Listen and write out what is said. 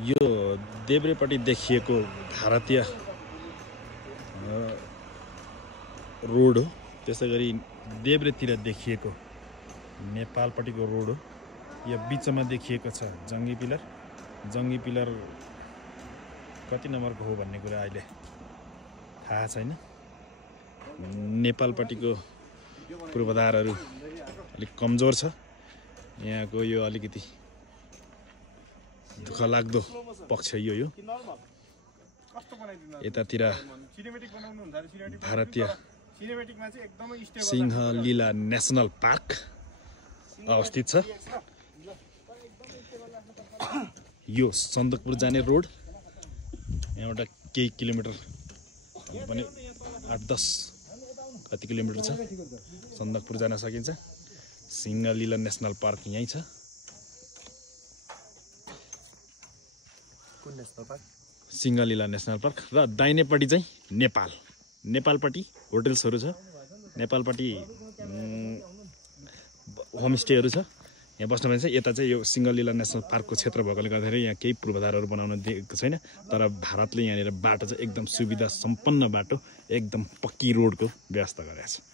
यो देब्रेपट्टि देखिएको भारतीय रोड हो। त्यसैगरी देब्रेतिर देखिएको नेपालपट्टिको रोड हो। यो बीचमा देखिएको छ जङ्गी पिलर। जङ्गी पिलर कति नम्बरको हो भन्ने कुरा अहिले थाहा छैन। नेपालपट्टिको पूर्वाधारहरू अलिक कमजोर छ। यहाँको यो अलिकति दुःख लाग्दो पक्ष यो यतातिर भारतीय सिंहलीला नेसनल पार्क अवस्थित छ। यो सन्दकपुर जाने रोड यहाँबाट केही किलोमिटर पनि 8-10 कति किलोमिटर छ सन्दकपुर जान सकिन्छ। सिंहलीला नेसनल पार्क यहीँ छ। कुन national park? Singalila national park. र दाहिनेपट्टि चाहिँ नेपालपट्टि होटल्सहरू छ। नेपालपट्टि होमस्टेहरू छ। यहाँ बस्न पाइन्छ। यता चाहिँ यो सिंहलीला नेसनल पार्कको क्षेत्र भएकोले गर्दाखेरि यहाँ केही पूर्वाधारहरू बनाउन दिएको छैन। तर भारतले यहाँनिर बाटो चाहिँ एकदम सुविधा सम्पन्न बाटो, एकदम पक्की रोडको व्यवस्था गरेको छ।